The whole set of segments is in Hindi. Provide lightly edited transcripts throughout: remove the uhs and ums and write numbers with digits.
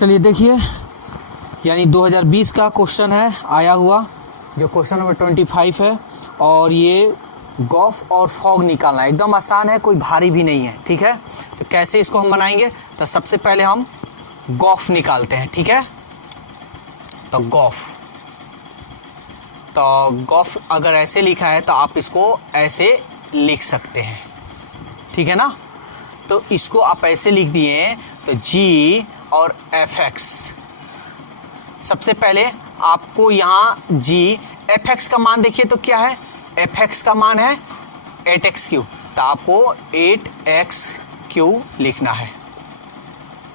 चलिए देखिए, यानी 2020 का क्वेश्चन है आया हुआ, जो क्वेश्चन नंबर 25 है। और ये गॉफ और फॉग निकालना एकदम आसान है, कोई भारी भी नहीं है। ठीक है, तो कैसे इसको हम बनाएंगे? तो सबसे पहले हम गॉफ निकालते हैं। ठीक है, तो गॉफ अगर ऐसे लिखा है तो आप इसको ऐसे लिख सकते हैं। ठीक है ना, तो इसको आप ऐसे लिख दिए तो जी और एफ एक्स। सबसे पहले आपको यहाँ जी एफ एक्स का मान देखिए तो क्या है, एफ एक्स का मान है 8x3, तो आपको 8x3 लिखना है।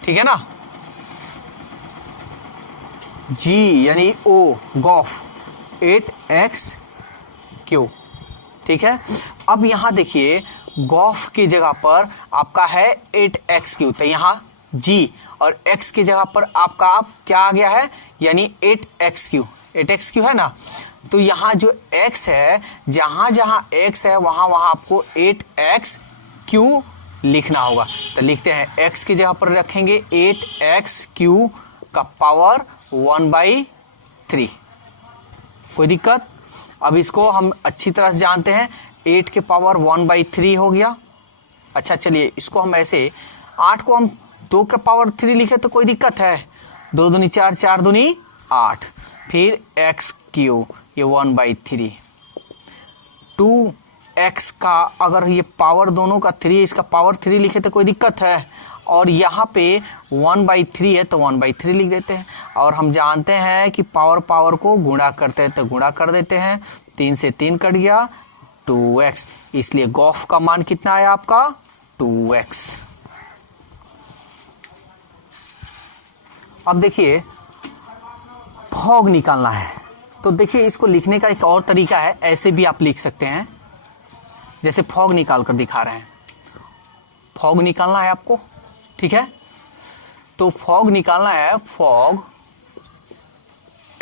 ठीक है ना, जी यानी ओ गॉफ 8x3। ठीक है, अब यहां देखिए गॉफ की जगह पर आपका है 8x3, तो यहां जी और x की जगह पर आपका क्या आ गया है, यानी 8x3 है ना। तो यहां जो x है, जहां जहां x है वहां वहां आपको 8x3 लिखना होगा। तो लिखते हैं, x की जगह पर रखेंगे 8x3 का पावर 1/3। कोई दिक्कत? अब इसको हम अच्छी तरह से जानते हैं, 8 के पावर 1/3 हो गया। अच्छा चलिए, इसको हम ऐसे 8 को हम 2 के पावर 3 लिखे तो कोई दिक्कत है? 2 दूनी 4, 4 दूनी 8, फिर x3 ये 1/3। 2x का अगर ये पावर दोनों का 3 इसका पावर 3 लिखे तो कोई दिक्कत है? और यहाँ पे 1/3 है तो 1/3 लिख देते हैं। और हम जानते हैं कि पावर को गुणा करते हैं, तो गुणा कर देते हैं, 3 से 3 कट गया 2x, इसलिए गॉफ का मान कितना आया आपका 2x। अब देखिए फॉग निकालना है, तो देखिए इसको लिखने का एक और तरीका है, ऐसे भी आप लिख सकते हैं, जैसे फॉग निकाल कर दिखा रहे हैं। फॉग निकालना है आपको, ठीक है, तो फॉग निकालना है, फॉग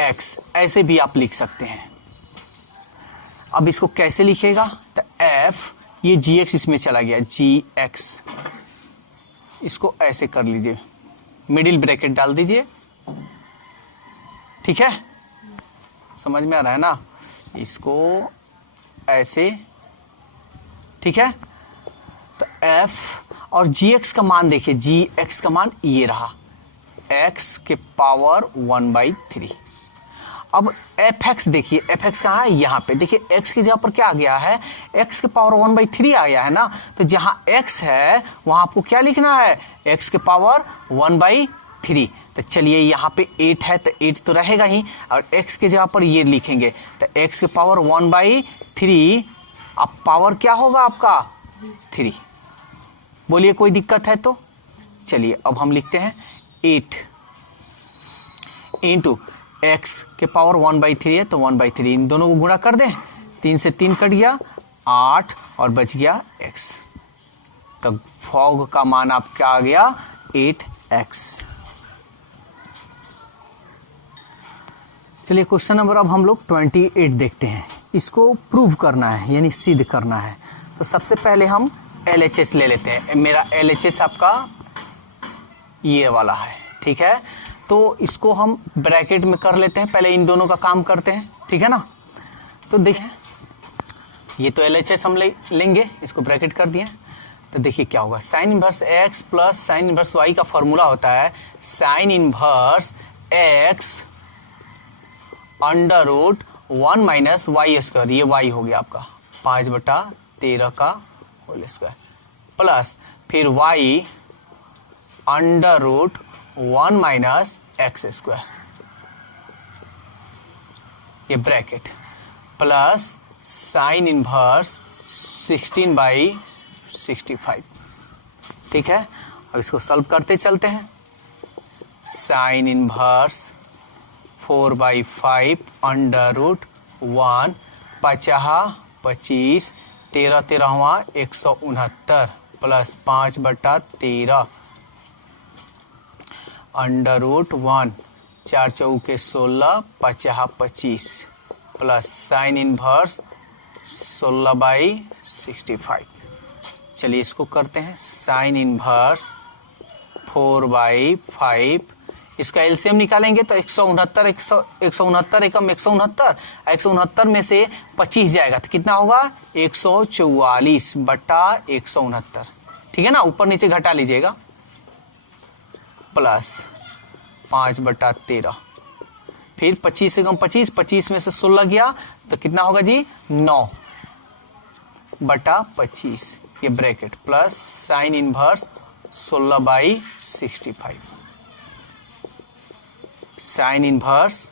x, ऐसे भी आप लिख सकते हैं। अब इसको कैसे लिखेगा? तो f, ये gx इसमें चला गया, gx, इसको ऐसे कर लीजिए, मिडिल ब्रैकेट डाल दीजिए। ठीक है, समझ में आ रहा है ना, इसको ऐसे। ठीक है, तो f और gx का मान देखिए, gx का मान ये रहा, x के पावर 1/3। अब fx देखिए, fx कहाँ है, यहाँ पे देखिए, x की जगह पर क्या आ गया है, x के पावर 1/3 आ गया है ना। तो जहां x है वहां आपको क्या लिखना है, x के पावर 1/3। तो चलिए यहाँ पे 8 है तो 8 तो रहेगा ही, और x की जगह पर ये लिखेंगे, तो x के पावर 1/3, अब पावर क्या होगा आपका 3। बोलिए कोई दिक्कत है तो? चलिए अब हम लिखते हैं 8 इंटू x के पावर 1/3 है तो 1/3, इन दोनों को गुणा कर दें, 3 से 3 कट गया 8 और बच गया x। तो फॉग का मान आपका आ गया 8x। चलिए क्वेश्चन नंबर अब हम लोग 28 देखते हैं। इसको प्रूव करना है, यानी सिद्ध करना है। तो सबसे पहले हम LHS ले लेते हैं। मेरा LHS आपका ये वाला है, ठीक है, तो इसको हम ब्रैकेट में कर लेते हैं, पहले इन दोनों का काम करते हैं। ठीक है ना, तो देखिए ये तो LHS हम लेंगे, इसको ब्रैकेट कर दिए। तो देखिए क्या होगा, sine inverse x plus sine inverse y का फॉर्मूला होता है sine inverse x under root 1 minus y square, ये y हो गया आपका 5/13 का होल स्क्वायर, प्लस फिर y under root 1 minus x square, ये ब्रैकेट, प्लस साइन इनवर्स 16/65। ठीक है, अब इसको सॉल्व करते चलते हैं। Sine inverse 4/5 under root 1, 50 25, 13 13 169 plus 5/13 under root 1, 4 चौके 16, 50 25 प्लस साइन इनवर्स 16/65। चलिए इसको करते हैं, साइन इनवर्स 4/5 इसका एलसीएम निकालेंगे तो 169 169 एकम 169, 169 में से 25 जाएगा तो कितना होगा 144 बटा 169, ठीक है ना। ऊपर नीचे घटा लीजिएगा, प्लस 5 बटा 13, फिर 25 एकम 25, 25 में से 16 गया तो कितना होगा जी 9 बटा 25, ये bracket plus sine inverse 16/65, sign inverse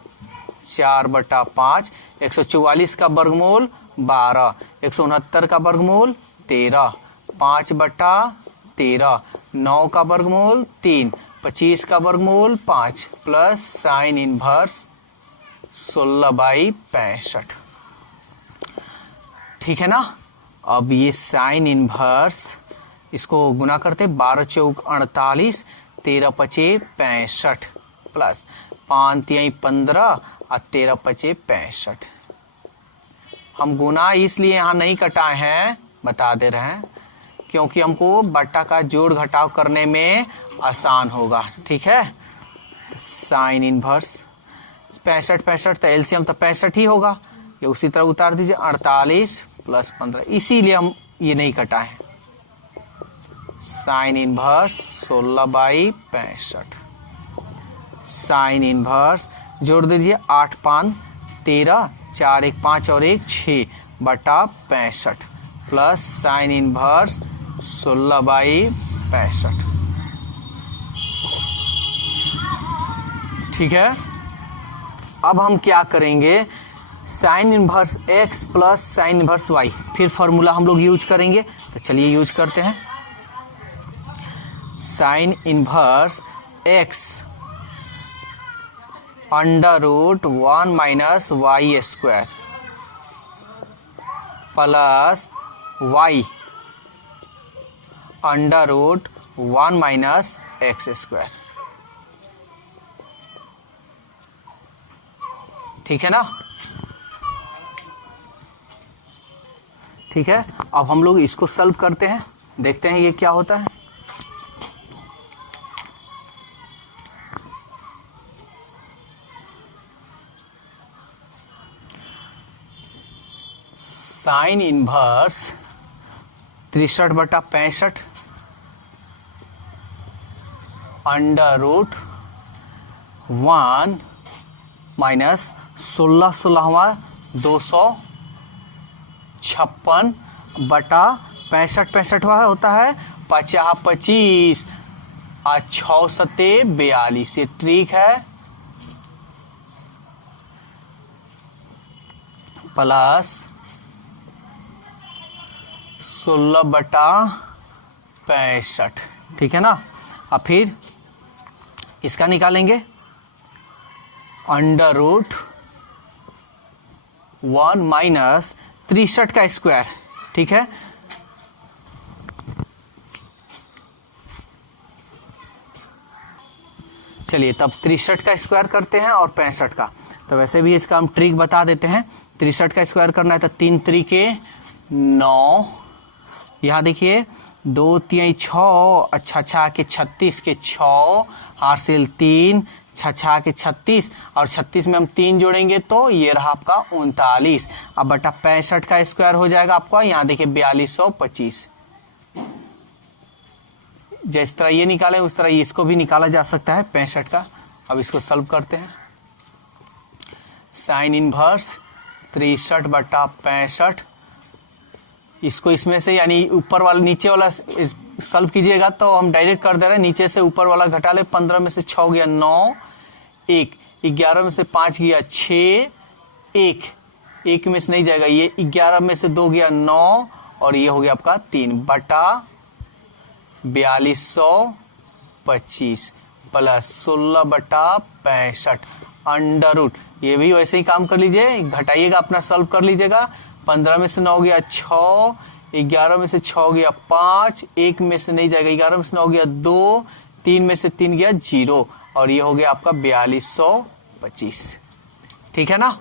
4/5, 144 का वर्गमूल 12, 169 का वर्गमूल 13, 5/13, 9 का वर्गमूल 3, 25 का वर्गमूल 5 प्लस साइन इनवर्स 16/65, ठीक है ना। अब ये साइन इनवर्स इसको गुना करते 12 चौक 48, 13 पचे 65 प्लस 5 तिहाई 15 और 13 पचे 65। हम गुना इसलिए यहाँ नहीं कटाए हैं, बता दे रहे हैं, क्योंकि हमको बट्टा का जोड़ घटाव करने में आसान होगा, ठीक है। साइन इनवर्स 65 तो एलसीएम तो 65 ही होगा, ये उसी तरह उतार दीजिए 48 प्लस 15, इसीलिए हम ये नहीं कटाए हैं। साइन इनवर्स 16/65, साइन इनवर्स जोड़ दीजिए 8 5 13, 4 1 5 और 1 6 बटा 65 प्लस साइन इनवर्स 16/65, ठीक है। अब हम क्या करेंगे, sign inverse x plus sine inverse y, फिर फॉर्मूला हम लोग यूज करेंगे, तो चलिए यूज करते हैं। Sine inverse x √1 minus y square plus y √1 minus x square, ठीक है ना। ठीक है, अब हम लोग इसको सॉल्व करते हैं, देखते हैं ये क्या होता है। साइन इनवर्स 63/65 √1 माइनस 16 256 बटा 65 होता है 50 25 और 6 सत्ते 42, ये ट्रिक है, प्लस 16/65, ठीक है ना। अब फिर इसका निकालेंगे √1 माइनस 63 का स्क्वायर, ठीक है। चलिए तब 63 का स्क्वायर करते हैं और 65 का, तो वैसे भी इसका हम ट्रिक बता देते हैं। 63 का स्क्वायर करना है तो 3 त्रिके 9, यहाँ देखिए 2 3 6, अच्छा के 36 के 6, हार्सिल 3, छछा के 36 और 36 में हम 3 जोड़ेंगे तो ये रहा आपका 39, अब बटा 65 का स्क्वायर हो जाएगा आपका, यहाँ देखिए 4225। जिस तरह ये निकाले उस तरह इसको भी निकाला जा सकता है 65 का। अब इसको सॉल्व करते हैं। साइन इनवर्स 63/65, इसको इसमें से यानी ऊपर वाला नीचे वाला सॉल्व कीजिएगा तो हम डायरेक्ट कर दे रहे हैं, नीचे से ऊपर वाला घटा ले, 15 में से 6 गया 9, 1 11 में से 5 गया 6, 1 में से नहीं जाएगा, ये 11 में से 2 गया 9 और ये हो गया आपका 3 बटा 4225 प्लस 16/65 अंडर रूट, ये भी वैसे ही काम कर लीजिए, घटाइएगा अपना सॉल्व कर लीजिएगा। 15 में से 9 गया 6, 11 में से 6 गया 5, 1 में से नहीं जाएगा, 11 में से 9 गया 2, 3 में से 3 गया 0 और ये हो गया आपका 4225, ठीक है ना।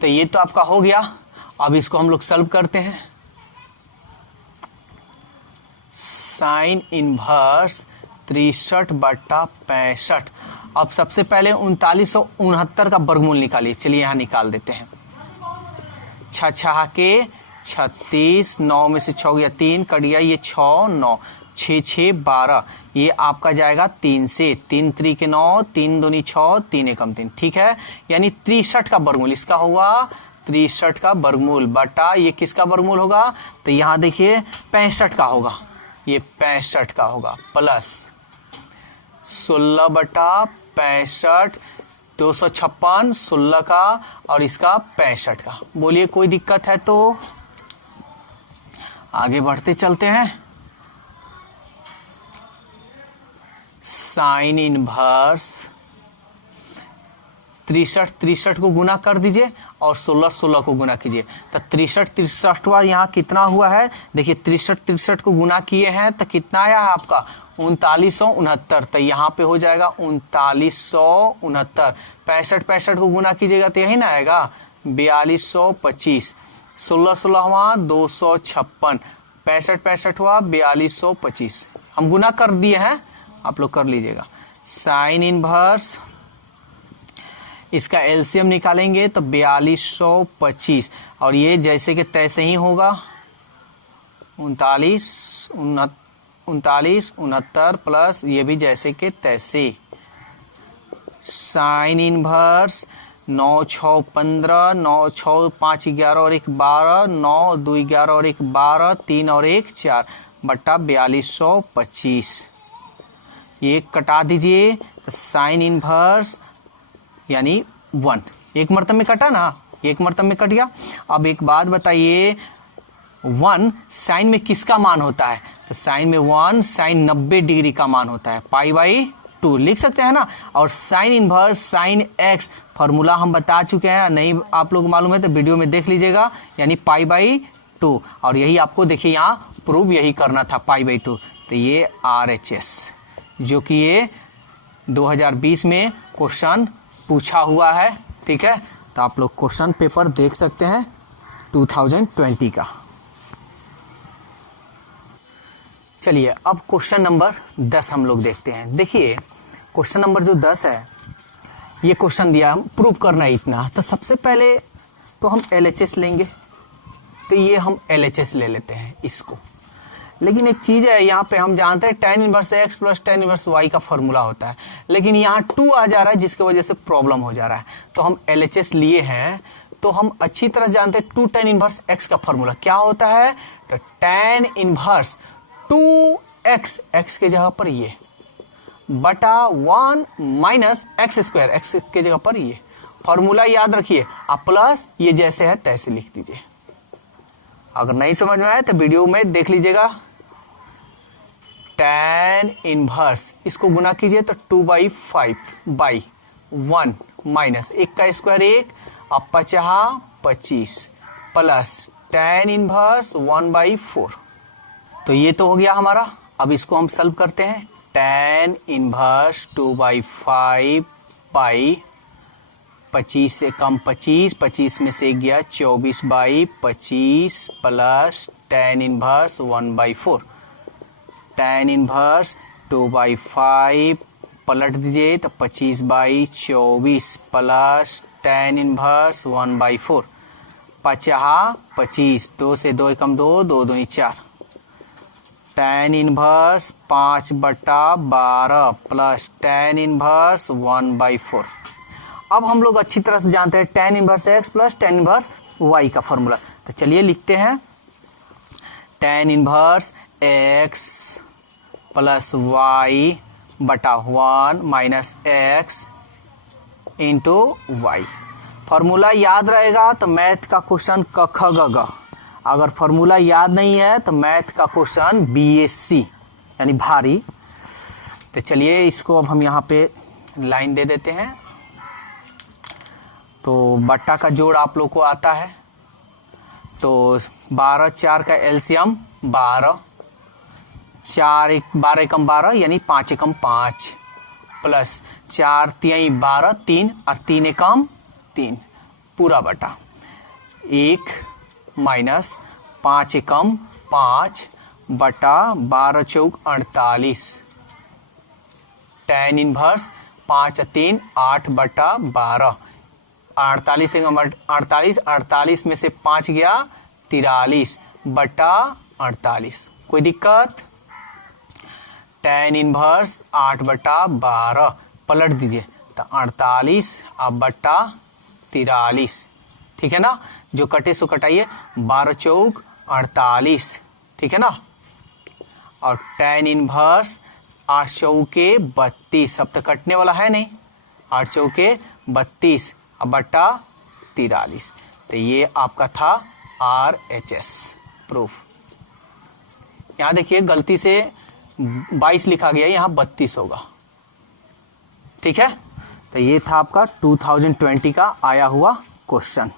तो ये तो आपका हो गया। अब इसको हम लोग सॉल्व करते हैं। Sine inverse 63/65। अब सबसे पहले 3969 का वर्गमूल निकालिए। चलिए यहाँ निकाल देते हैं। 6 6 के 36, 9 में से 6 गया 3, कट गया ये 6 9, 6 6 12, ये आपका जाएगा 3 से। 3 3 के 9, 3 दूनी 6, 3 एकम 3, ठीक है। यानी 63 का वर्गमूल इसका होगा 63 का वर्गमूल बटा ये किसका वर्गमूल होगा, तो यहाँ देखिए 65 का होगा, ये 65 का होगा प्लस 16/65, 256 16 का और इसका 65 का। बोलिए कोई दिक्कत है तो आगे बढ़ते चलते हैं। साइन इनवर्स 63 को गुना कर दीजिए और 16 को गुना कीजिए, तो 63 यहाँ कितना हुआ है, देखिए 63 को गुना किए हैं तो कितना आया है आपका 3969, तो यहाँ पे हो जाएगा 3969। 65 को गुना कीजिएगा तो यही ना आएगा 4225, 16 हुआ 256, 65 हुआ 4225। हम गुना कर दिए हैं, आप लोग कर लीजिएगा। साइन इनवर्स इसका एलसीएम निकालेंगे तो 4225 और ये जैसे कि तैसे ही होगा 3969 प्लस ये भी जैसे कि तैसे। साइन इनवर्स 9 6 15, 9 6 5 11 और 1 12, 9 2 11 और 1 12, 3 और 1 4 बट्टा 4225। ये कटा दीजिए तो साइन इनवर्स यानी 1 एक मरतब में कटा ना, एक मरतब में कट गया। अब एक बात बताइए 1 साइन में किसका मान होता है, तो साइन में 1 साइन 90 डिग्री का मान होता है, π/2 लिख सकते हैं ना। और sine inverse sine x formula हम बता चुके हैं, नहीं आप लोग मालूम है तो वीडियो में देख लीजिएगा, यानी π/2। और यही आपको देखिए यहाँ प्रूव यही करना था π/2। तो ये RHS जो कि ये 2020 में क्वेश्चन पूछा हुआ है, ठीक है। तो आप लोग क्वेश्चन पेपर देख सकते हैं 2020 का। चलिए अब क्वेश्चन नंबर 10 हम लोग देखते हैं। देखिए क्वेश्चन नंबर जो 10 है, ये क्वेश्चन दिया प्रूव करना है इतना, तो सबसे पहले तो हम LHS लेंगे, तो ये हम LHS ले लेते हैं इसको। लेकिन एक चीज है यहाँ पे, हम जानते हैं tan inverse x plus tan inverse y का फॉर्मूला होता है, लेकिन यहाँ 2 आ जा रहा है जिसकी वजह से प्रॉब्लम हो जा रहा है। तो हम LHS लिए हैं तो हम अच्छी तरह जानते हैं 2 tan इनवर्स x का फॉर्मूला क्या होता है, तो tan इनवर्स 2x, x के जगह पर ये बटा 1 माइनस x स्क्वायर, x के जगह पर ये फॉर्मूला याद रखिए, आप प्लस ये जैसे है तैसे लिख दीजिए। अगर नहीं समझ में आए तो वीडियो में देख लीजिएगा। tan इनवर्स इसको गुना कीजिए तो 2/5/1 माइनस 1 का स्क्वायर 1 अब 25 प्लस tan इनवर्स 1/4। तो ये तो हो गया हमारा। अब इसको हम सॉल्व करते हैं। tan इनवर्स 2/5 बाई 25 से कम 25, 25 में से गया 24/25 plus tan inverse 1/4। tan inverse 2/5 पलट दीजिए तो 25/24 प्लस tan इनवर्स 1/4। 50 25, 2 से 2 कम 2, 2 दूनी 4। tan inverse 5/12 plus tan inverse 1/4। अब हम लोग अच्छी तरह से जानते हैं tan inverse x plus tan inverse y का फॉर्मूला। तो चलिए लिखते हैं tan inverse x plus y बटा 1 minus x into y. Formula याद रहेगा तो मैथ का क्वेश्चन क ख ग घ, अगर फॉर्मूला याद नहीं है तो मैथ का क्वेश्चन BSc यानी भारी। तो चलिए इसको अब हम यहाँ पे लाइन दे देते हैं। तो बट्टा का जोड़ आप लोग को आता है, तो 12 4 का एलसीएम 12, 4 1 12 एकम 12 यानी 5 एकम 5 प्लस 4 3 12 3 और 3 एकम 3 पूरा बटा 1 माइनस 5 एकम 5 बटा 12 चौक 48 tan इनवर्स 5 3 8/12 48 48 में से 5 गया 43/48। कोई दिक्कत? tan इनवर्स 8/12 पलट दीजिए तो 48/43। ठीक है ना, जो कटे सो कटाइए, 12 चौक 48। ठीक है ना, और tan इनवर्स 8 चौके 32, अब तक कटने वाला है नहीं, 8 चौके 32/43। तो ये आपका था RHS प्रूफ। यहां देखिए गलती से 22 लिखा गया, यहां 32 होगा। ठीक है, तो ये था आपका 2020 का आया हुआ क्वेश्चन।